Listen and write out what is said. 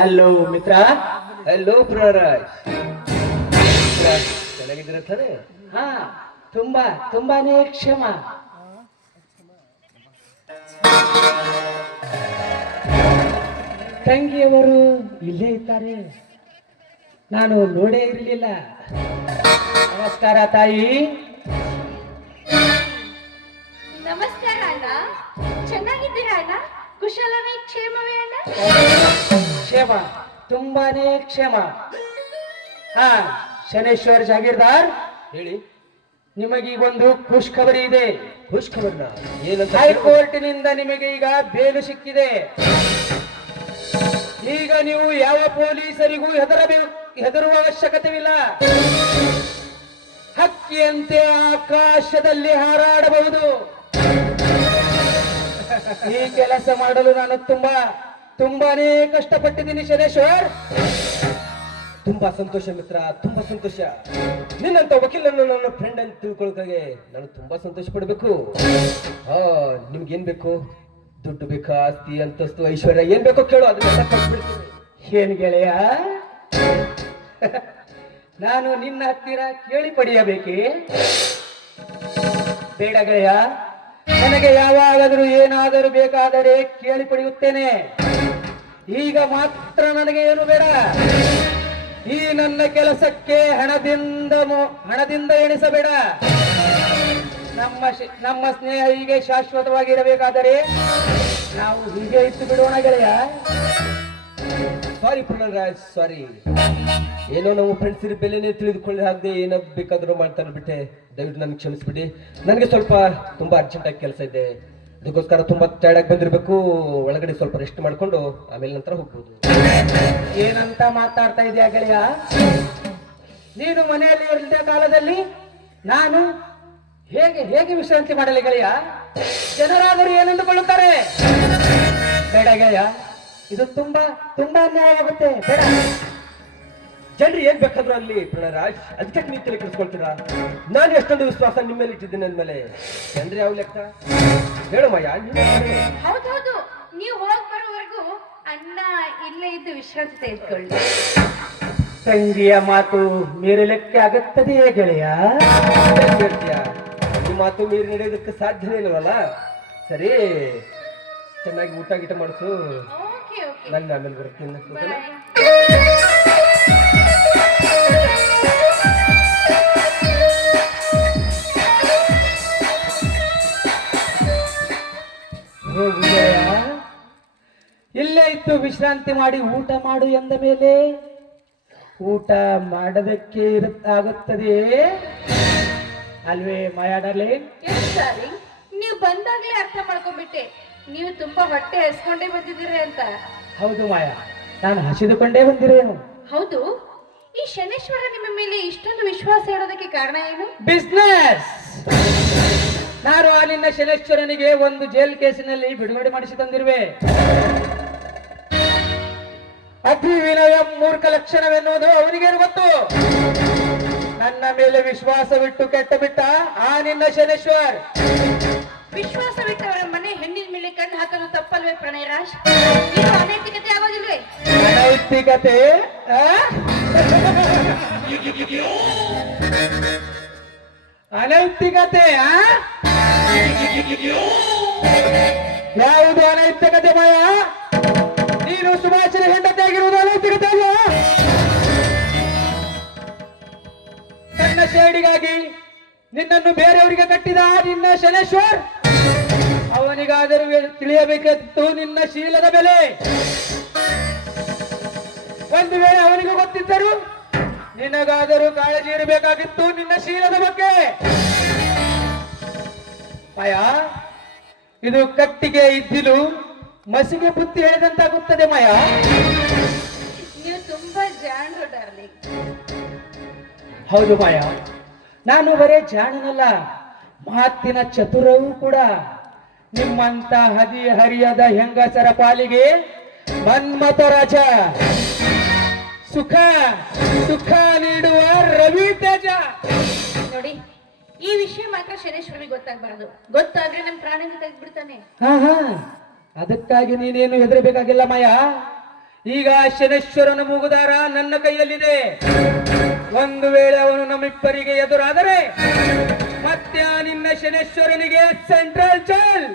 Hello ಮಿತ್ರ. Hello ಪ್ರರಾಜ್. ಚೆನ್ನಾಗಿದ್ದೀರ ತಾನೆ? ಹಾ, ತುಂಬಾನೇ ಕ್ಷಮ. ತಂಗಿಯವರು ಇಲ್ಲೇ ಇದ್ದಾರೆ, ನಾನು ನೋಡೇ ಇರಲಿಲ್ಲ. ನಮಸ್ಕಾರ ತಾಯಿ. ನಮಸ್ಕಾರ ಅಣ್ಣ, ಚೆನ್ನಾಗಿದ್ದೀರಾ ಅಣ್ಣ? ಕುಶಲವೇ ಕ್ಷೇಮವೇ ಅಣ್ಣ? ಕ್ಷೇಮ, ತುಂಬಾನೇ ಕ್ಷೇಮ. ಹಾ, ಶನೇಶ್ವರ್ ಜಾಗೀರ್ದಾರ್, ಹೇಳಿ. ನಿಮಗೀಗೊಂದು ಖುಷ್ ಖಬರಿ ಇದೆ. ಖುಷ್ ಖಬರ್ನ ಏನಂತ? ಹೈಕೋರ್ಟಿನಿಂದ ನಿಮಗೆ ಈಗ ಬೇಲು ಸಿಕ್ಕಿದೆ. ಈಗ ನೀವು ಯಾವ ಪೊಲೀಸರಿಗೂ ಹೆದರುವ ಅವಶ್ಯಕತೆವಿಲ್ಲ. ಹಕ್ಕಿಯಂತೆ ಆಕಾಶದಲ್ಲಿ ಹಾರಾಡಬಹುದು. ಈ ಕೆಲಸ ಮಾಡಲು ನಾನು ತುಂಬಾನೇ ಕಷ್ಟಪಟ್ಟಿದ್ದೀನಿ ಶನೇಶ್ವರ್. ತುಂಬಾ ಸಂತೋಷ ಮಿತ್ರ, ತುಂಬಾ ಸಂತೋಷ. ನಿನ್ನಂತ ವಕೀಲನ್ನು ನನ್ನ ಫ್ರೆಂಡ್ ಅಂತ ತಿಳ್ಕೊಳಕಾಗೆ ನಾನು ತುಂಬಾ ಸಂತೋಷ ಪಡ್ಬೇಕು. ನಿಮ್ಗೆ ಏನ್ ಬೇಕು? ದುಡ್ಡು ಬೇಕಾ? ಆಸ್ತಿ, ಅಂತಸ್ತು, ಐಶ್ವರ್ಯ ಏನ್ ಬೇಕೋ ಕೇಳು, ಅದನ್ನೆಲ್ಲ ಕೊಟ್ಬಿಡ್ತೀನಿ. ಏನ್ ಗೆಳೆಯ, ನಾನು ನಿನ್ನ ಹತ್ತಿರ ಕೇಳಿ ಪಡೆಯಬೇಕೆ? ಬೇಡ ಗೆಳೆಯ, ನನಗೆ ಯಾವಾಗಾದರೂ ಏನಾದರೂ ಬೇಕಾದರೆ ಕೇಳಿ ಪಡೆಯುತ್ತೇನೆ. ಈಗ ಮಾತ್ರ ನನಗೆ ಏನು ಬೇಡ. ಈ ನನ್ನ ಕೆಲಸಕ್ಕೆ ಹಣದಿಂದ ಎಣಿಸಬೇಡ. ನಮ್ಮ ಸ್ನೇಹ ಹೀಗೆ ಶಾಶ್ವತವಾಗಿರಬೇಕಾದರೆ ನಾವು ಹೀಗೆ ಇತ್ತು ಬಿಡೋಣ ಗೆಳೆಯ. ಸಾರಿ ಪುನರಾಜ್, ಸಾರಿ. ಏನೋ ನಾವು ಫ್ರೆಂಡ್ಸ್ ಬೆಲೆನೇ ತಿಳಿದುಕೊಳ್ಳಿ ಆಗದೆ ಏನಾದ್ ಬೇಕಾದ್ರೂ ಮಾಡ್ತಾರೆ ಬಿಟ್ಟೆ. ದಯವಿಟ್ಟು ನನ್ಗೆ ಕ್ಷಮಿಸ್ಬಿಡಿ. ನನಗೆ ಸ್ವಲ್ಪ ತುಂಬಾ ಅರ್ಜೆಂಟ್ ಆಗಿ ಕೆಲಸ ಇದೆ, ಅದಕ್ಕೋಸ್ಕರ ತುಂಬಾ ಟೈರ್ಡ್ ಆಗಿ ಬಂದಿರ್ಬೇಕು. ಒಳಗಡೆ ಸ್ವಲ್ಪ ರೆಸ್ಟ್ ಮಾಡ್ಕೊಂಡು ಆಮೇಲೆ ನಂತರ ಹೋಗ್ಬೋದು. ಏನಂತ ಮಾತಾಡ್ತಾ ಇದೆಯಾ ಗೆಳೆಯ? ನೀನು ಮನೆಯಲ್ಲಿ ಇರಲಿದ್ದ ಕಾಲದಲ್ಲಿ ನಾನು ಹೇಗೆ ವಿಶ್ರಾಂತಿ ಮಾಡಲಿ ಗೆಳೆಯ? ಜನರಾದರೂ ಏನೆಂದುಕೊಳ್ಳುತ್ತಾರೆ? ಬೇಡ ಗೆಳೆಯ, ಇದು ತುಂಬಾ ಅನ್ಯಾಯವಾಗುತ್ತೆ. ಬೇಡ. ಜನರು ಏನ್ ಬೇಕಾದ್ರು ಅಲ್ಲಿ ಪ್ರಣರಾಜ್, ಅದಕ್ಕೆ ನೀವು ತಲೆ ಕೆಡಿಸ್ಕೊಳ್ತೀರಾ? ನಾನು ಎಷ್ಟೊಂದು ವಿಶ್ವಾಸ ನಿಮ್ಮ ಮೇಲೆ ಇಟ್ಟಿದ್ದೇನೆ ಅಂದ್ಮೇಲೆ ಜನರು ಯಾವ ಲೆಕ್ಕ? ಹೇಳು ಮಾಯ. ಹೌದೌದು, ನೀವು ಹೋಗಿ ಬರೋವರೆಗೂ ಅಣ್ಣ ಇಲ್ಲೇ ಇದ್ದು ವಿಶ್ರಾಂತಿ ತೆಗೆದುಕೊಳ್ಳಿ. ತಂಗಿಯ ಮಾತು ಮೀರಲಿಕ್ಕೆ ಆಗುತ್ತದೆಯೇ ಗೆಳೆಯ? ಈ ಮಾತು ಮೀರಿ ನಡೆಯೋದಕ್ಕೆ ಸಾಧ್ಯನೇ ಇಲ್ವಲ್ಲ. ಸರಿ, ಚೆನ್ನಾಗಿ ಊಟ ಗೀಟ ಮಾಡಿಸು. ಓಕೆ ಓಕೆ, ನನ್ನ ಆಮೇಲೆ ಬರ್ತೀನಿ. ಬಾಯ್. ವಿಜಯ, ಇಲ್ಲೇ ಇತ್ತು ವಿಶ್ರಾಂತಿ ಮಾಡಿ ಊಟ ಮಾಡು ಎಂದ ಮೇಲೆ ಊಟ ಮಾಡದಕ್ಕೆ ಆಗುತ್ತದೆಯೇ ಅಲ್ವೇ ಮಾಯಾ ಡಾರ್ಲಿಂಗ್? ಸಾರಿ, ನೀವು ಬಂದಾಗ್ಲೇ ಅರ್ಥ ಮಾಡ್ಕೊಂಡ್ಬಿಟ್ಟೆ, ನೀವು ತುಂಬಾ ಹೊಟ್ಟೆ ಹಸ್ಕೊಂಡೇ ಬಂದಿದ್ದೀರಿ ಅಂತ. ಹೌದು ಮಾಯಾ, ನಾನು ಹಸಿದುಕೊಂಡೇ ಬಂದಿರೇನು. ಹೌದು, ಈ ಶನೇಶ್ವರ ನಿಮ್ಮ ಮೇಲೆ ಇಷ್ಟೊಂದು ವಿಶ್ವಾಸ ಇಡೋದಕ್ಕೆ ಕಾರಣ ಏನು? ಬಿಸ್ನೆಸ್. ನಾನು ಆ ನಿನ್ನ ಶನೇಶ್ವರನಿಗೆ ಒಂದು ಜೈಲ್ ಕೇಸಿನಲ್ಲಿ ಬಿಡುಗಡೆ ಮಾಡಿಸಿ ತಂದಿರುವೆ. ಅತಿ ವಿನಯ ಮೂರ್ಖ ಲಕ್ಷಣವೆನ್ನುವುದು ಅವನಿಗೇನು ಗೊತ್ತು? ನನ್ನ ಮೇಲೆ ವಿಶ್ವಾಸವಿಟ್ಟು ಕೆಟ್ಟ ಬಿಟ್ಟ ಆ ನಿನ್ನ ಶನೇಶ್ವರ್. ವಿಶ್ವಾಸವಿಟ್ಟವರ ಮನೆ ಹೆಣ್ಣಿನ ಮೇಲೆ ಕಣ್ಣು ಹಾಕಲು ತಪ್ಪಲ್ವೇ ಪ್ರಣಯರಾಜ್? ಇದು ಅನೈತಿಕತೆ ಆಗೋದಿಲ್ವೇ? ಅನೈತಿಕತೆ? ಅನೈತಿಕತೆ? ಯಾವುದು ಅನೈತಿಕತೆ ಮಾಯ? ನೀನು ಸುಭಾಷಿನ ಹೆಂಡತಿ ಆಗಿರುವುದು ಅನೈತಿಕತೆ ಅಲ್ವಾ? ನನ್ನ ಶೇಡಿಗಾಗಿ ನಿನ್ನನ್ನು ಬೇರೆಯವರಿಗೆ ಕಟ್ಟಿದ ನಿನ್ನ ಶನೇಶ್ವರ್, ಅವನಿಗಾದರೂ ತಿಳಿಯಬೇಕಿತ್ತು ನಿನ್ನ ಶೀಲದ ಬೆಲೆ. ಒಂದು ವೇಳೆ ಅವನಿಗೂ ಗೊತ್ತಿದ್ದರು ನಿನಗಾದರೂ ಕಾಳಜಿ ಇರಬೇಕಾಗಿತ್ತು ನಿನ್ನ ಶೀಲದ ಬಗ್ಗೆ. ಮಾಯ, ಇದು ಕಟ್ಟಿಗೆ ಇದ್ದಿಲು ಮಸಿಗೆ ಬುತ್ತಿ ಹೇಳಿದಂತಾಗುತ್ತದೆ ಮಾಯ. ನೀವು ತುಂಬಾ ಜಾಣರು ಡಾರ್ಲಿಂಗ್. ಹೌದು ಮಾಯ, ನಾನು ಬರೇ ಜಾಣನಲ್ಲ, ಮಾತಿನ ಚತುರವೂ ಕೂಡ. ನಿಮ್ಮಂತ ಹರಿಯದ ಹೆಂಗಸರ ಪಾಲಿಗೆ ಮನ್ಮಥ ರಾಜ, ಸುಖ ನೀಡುವ ರವಿ ತೇಜ. ನೋಡಿ, ಈ ವಿಷಯ ಮಾತ್ರ ಶನೇಶ್ವರಿಗೆ ಗೊತ್ತಾಗಬಾರದು. ಗೊತ್ತಾದ್ರೆ ನಮ್ ಪ್ರಾಣಿನ ತೆಗೆದ್ಬಿಡ್ತಾನೆ. ಹಾ, ಅದಕ್ಕಾಗಿ ನೀನೇನು ಹೆದರಬೇಕಾಗಿಲ್ಲ ಮಾಯ. ಈಗ ಶನೇಶ್ವರನ ಮೂಗುದಾರ ನನ್ನ ಕೈಯಲ್ಲಿದೆ. ಒಂದು ವೇಳೆ ಅವನು ನಮ್ಮಿಬ್ಬರಿಗೆ ಎದುರಾದರೆ ಮತ್ತೆ ನಿನ್ನ ಶನೇಶ್ವರನಿಗೆ ಸೆಂಟ್ರಲ್ ಜೈಲ್.